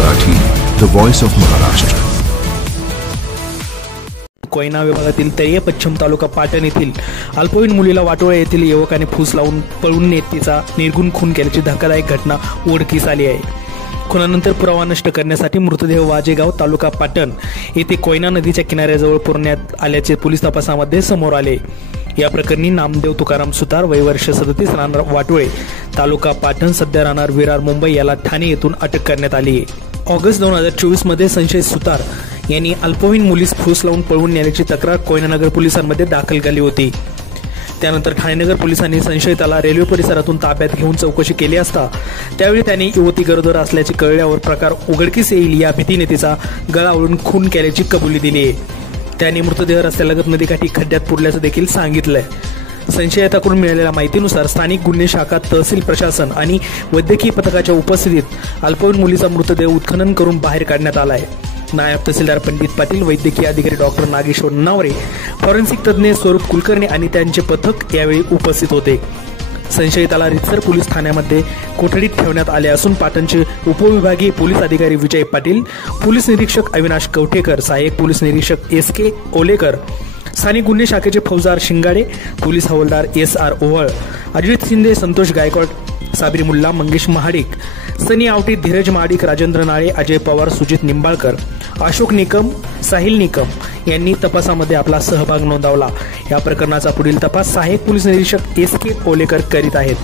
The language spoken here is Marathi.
Marathi, the voice of Maharashtra. Koyna विभागातील तळीये पश्चिम तालुका पाटण येथील अल्पवयीन मुलीला वाटोळा येथील युवकाने फूस लावून पळून नेत तिचा निर्घुण खून केल्याची धक्कादायक घटना उघडकीस आली आहे। खुनानंतर पुरावा नष्ट करण्यासाठी मृतदेह वाजेगाव तालुका पाटण येथे कोयना नदीच्या किनाऱ्याजवळ पुरण्यात आल्याचे पोलीस तपासामध्ये समोर आले। या प्रकरणी नामदेव तुकाराम सुतार वय वर्ष 37 राहणार वाटोळे तालुका पाटण सध्या राहणार विरार मुंबई याला ठाणे येथून अटक करण्यात आली आहे। ऑगस्ट 2024 मध्ये संशयित सुतार यांनी अल्पवयीन मुलीस फूस लावून पळवून नेल्याची तक्रार कोयनानगर पोलिसांमध्ये दाखल केली होती। त्यानंतर ठाणेनगर पोलिसांनी संशयिताला रेल्वे परिसरातून ताब्यात घेऊन चौकशी केली असता त्यावेळी त्यांनी युवती गरोदर असल्याचे कळल्यावर प्रकार उघडकीस येईल या भीतीने तिचा गळा ओढून खून केल्याची कबुली दिली आहे। त्यांनी मृतदेह रस्त्यालगत नदीकाठी खड्ड्यात पुरल्याचं देखील सांगितलंय। संशयिताकडून मिळालेल्या माहितीनुसार स्थानिक गुन्हे शाखा, तहसील प्रशासन आणि वैद्यकीय पथकाच्या उपस्थितीत अल्पवयीन मुलीचा मृतदेह उत्खनन करून बाहेर काढण्यात आला आहे। नायब तहसीलदार पंडित पाटील, वैद्यकीय अधिकारी डॉक्टर नागेश्वर नावरे, फॉरेन्सिक तज्ज्ञ स्वरूप कुलकर्णी आणि त्यांचे पथक यावेळी उपस्थित होते। संशयिताला रितसर पोलीस ठाण्यामध्ये कोठडीत ठेवण्यात आले असून पाटणचे उपविभागीय पोलीस अधिकारी विजय पाटील, पोलीस निरीक्षक अविनाश कवठेकर, सहाय्यक पोलीस निरीक्षक SK ओलेकर, स्थानिक गुन्हे शाखेचे फौजदार शिंगाडे, पोलीस हवालदार SR ओहळ, अजित शिंदे, संतोष गायकवाड, साबरी मुल्ला, मंगेश महाडिक, सनी आवटी, धीरज महाडिक, राजेंद्र नाळे, अजय पवार, सुजित निंबाळकर, अशोक निकम, साहिल निकम यांनी तपासामध्ये आपला सहभाग नोंदवला। या प्रकरणाचा पुढील तपास सहाय्यक पोलीस निरीक्षक SK ओलेकर करीत आहेत।